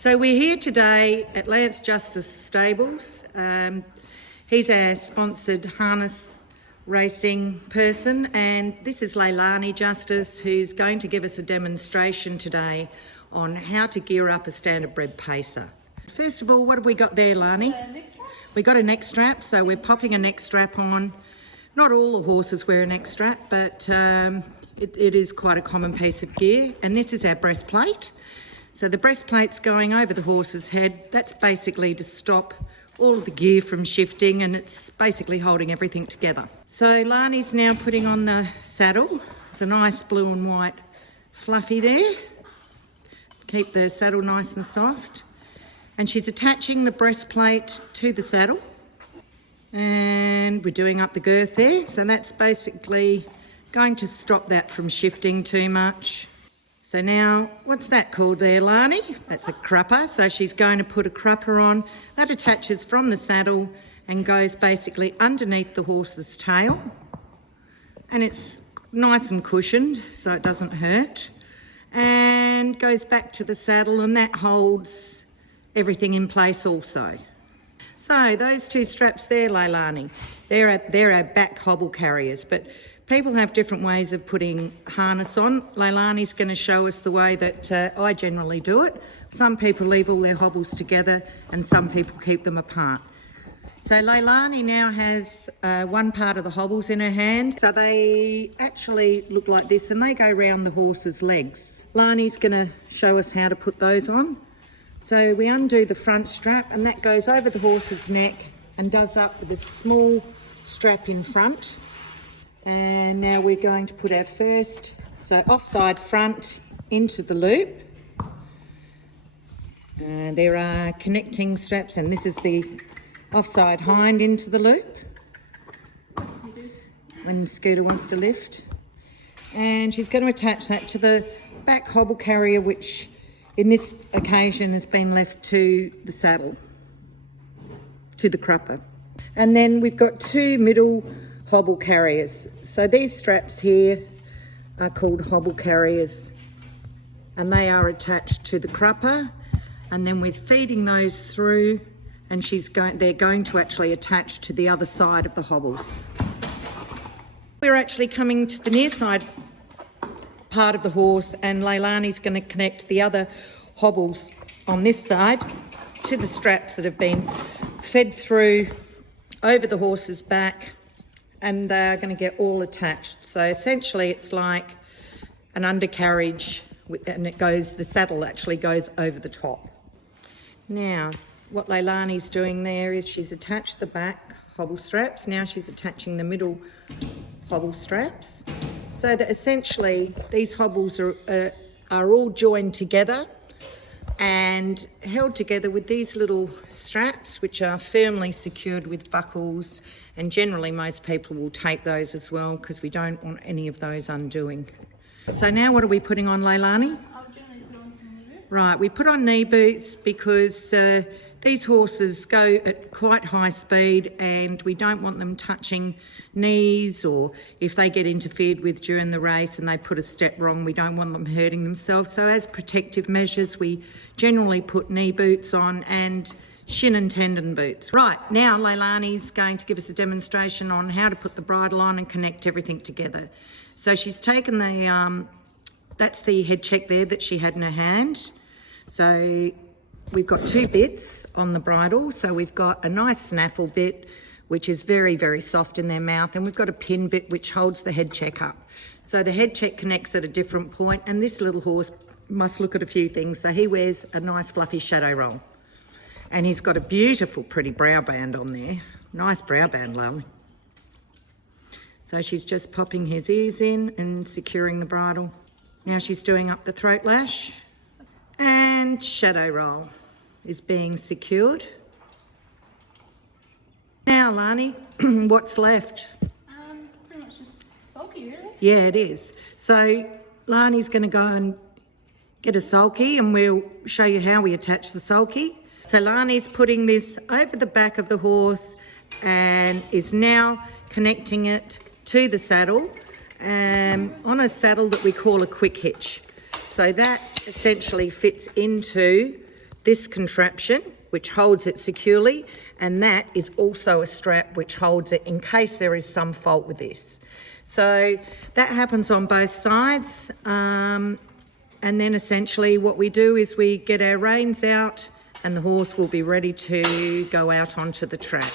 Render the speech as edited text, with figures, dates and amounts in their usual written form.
So we're here today at Leilani Justice stables. He's our sponsored harness racing person, and this is Leilani Justice, who's going to give us a demonstration today on how to gear up a Standardbred Pacer. First of all, what have we got there, Lani? We got a neck strap, so we're popping a neck strap on. Not all the horses wear a neck strap, but it is quite a common piece of gear. And this is our breastplate. So the breastplate's going over the horse's head. That's basically to stop all of the gear from shifting, and it's basically holding everything together. So Lani's now putting on the saddle. It's a nice blue and white fluffy there. Keep the saddle nice and soft. And she's attaching the breastplate to the saddle. And we're doing up the girth there. So that's basically going to stop that from shifting too much. So now, what's that called there, Lani? That's a crupper. So she's going to put a crupper on. That attaches from the saddle and goes basically underneath the horse's tail. And it's nice and cushioned, so it doesn't hurt. And goes back to the saddle, and that holds everything in place also. So those two straps there, Leilani, they're our back hobble carriers, but people have different ways of putting harness on. Leilani's going to show us the way that I generally do it. Some people leave all their hobbles together and some people keep them apart. So Leilani now has one part of the hobbles in her hand. So they actually look like this, and they go round the horse's legs. Lani's going to show us how to put those on. So we undo the front strap, and that goes over the horse's neck and does up with a small strap in front. And now we're going to put our first, so offside front into the loop. There are connecting straps, and this is the offside hind into the loop when Scooter wants to lift. And she's going to attach that to the back hobble carrier, which in this occasion has been left to the saddle, to the crupper. And then we've got two middle hobble carriers. So these straps here are called hobble carriers, and they are attached to the crupper, and then we're feeding those through, and they're going to actually attach to the other side of the hobbles. We're actually coming to the near side part of the horse, and Leilani's going to connect the other hobbles on this side to the straps that have been fed through over the horse's back, and they're going to get all attached. So essentially it's like an undercarriage, and the saddle actually goes over the top. Now what Leilani's doing there is she's attached the back hobble straps. Now she's attaching the middle hobble straps, so that essentially these hobbles are all joined together and held together with these little straps, which are firmly secured with buckles, and generally most people will tape those as well because we don't want any of those undoing. So now what are we putting on, Leilani? I'll generally put on some knee boots. Right, we put on knee boots because these horses go at quite high speed, and we don't want them touching knees, or if they get interfered with during the race and they put a step wrong, we don't want them hurting themselves. So as protective measures, we generally put knee boots on and shin and tendon boots. Right, now Leilani's going to give us a demonstration on how to put the bridle on and connect everything together. So she's taken that's the head check there that she had in her hand. So we've got two bits on the bridle. So we've got a nice snaffle bit, which is very, very soft in their mouth, and we've got a pin bit which holds the head check up. So the head check connects at a different point, and this little horse must look at a few things. So he wears a nice fluffy shadow roll, and he's got a beautiful pretty brow band on there. Nice brow band, Lily. So she's just popping his ears in and securing the bridle. Now she's doing up the throat lash, and shadow roll is being secured. Now, Lani, what's left? Pretty much just sulky, really. Yeah, it is. So Lani's going to go and get a sulky, and we'll show you how we attach the sulky. So Lani's putting this over the back of the horse and is now connecting it to the saddle on a saddle that we call a quick hitch. So that essentially fits into this contraption which holds it securely, and that is also a strap which holds it in case there is some fault with this. So that happens on both sides, and then essentially what we do is we get our reins out and the horse will be ready to go out onto the track.